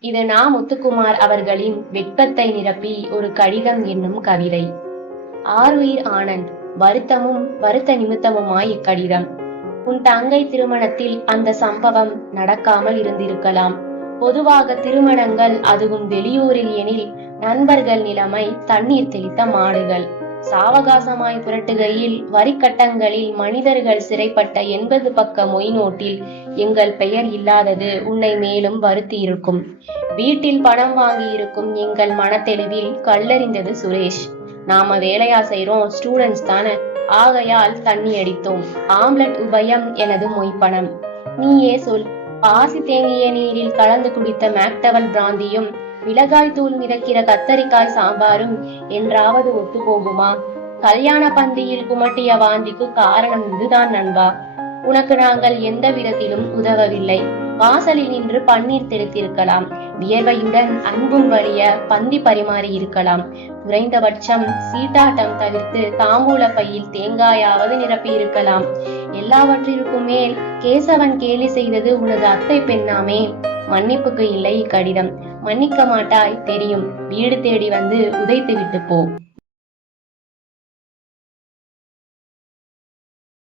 இது நா. முத்துக்குமார் அவர்களின் வெட்கத்தை நிரப்பி ஒரு கடிதம் என்னும் கவிதை. ஆருயிர் ஆனந்த். வருத்தமும் வருத்த நிமித்தமுமாய் இக்கடிதம். உன் தங்கை திருமணத்தில் அந்த சம்பவம் நடக்காமல் இருந்திருக்கலாம். பொதுவாக திருமணங்கள், அதுவும் வெளியூரில் எனில் நண்பர்கள் நிலைமை தண்ணீர் தெளித்த மாடுகள். சாவகாசமாய் புரட்டுகையில் வரிக்கட்டங்களில் மனிதர்கள் சிறைப்பட்ட 80 பக்க மொய் நோட்டில் எங்கள் பெயர் இல்லாதது உன்னை மேலும் வருத்தி இருக்கும். வீட்டில் பணம் வாங்கி இருக்கும் எங்கள் மனத்தெளிவில் கல்லறிந்தது சுரேஷ். நாம வேலையா செய்றோம், ஸ்டூடெண்ட்ஸ் தானே, ஆகையால் தண்ணி அடித்தோம். ஆம்லெட் உபயம் எனது மொய்ப்பணம். நீயே சொல். பாசி தேங்கிய நீரில் கலந்து குடித்த மேக்டவல் பிராந்தியும் மிளகாய் தூள் மிதக்கிற கத்தரிக்காய் சாம்பாரும் என்றாவது ஒத்து போகுமா? கல்யாண பந்தியில் குமட்டிய வாந்திக்கு காரணம் இதுதான் நண்பா. உனக்கு நாங்கள் எந்த விதத்திலும் உதவவில்லை. வாசலில் நின்று பன்னீர் தெளித்திருக்கலாம். வியர்வையுடன் அன்பும் வழிய பந்தி பரிமாறி இருக்கலாம். குறைந்தபட்சம் சீட்டாட்டம் தவிர்த்து தாம்பூல பையில் தேங்காயாவது நிரப்பி இருக்கலாம். எல்லாவற்றிற்கும் மேல் கேசவன் கேலி செய்தது உனது அத்தை பெண்ணாமே. மன்னிப்புக்கு இல்லை இக்கடிதம். மன்னிக்க மாட்டாய் தெரியும். வீடு தேடி வந்து உதைத்து விட்டு போ.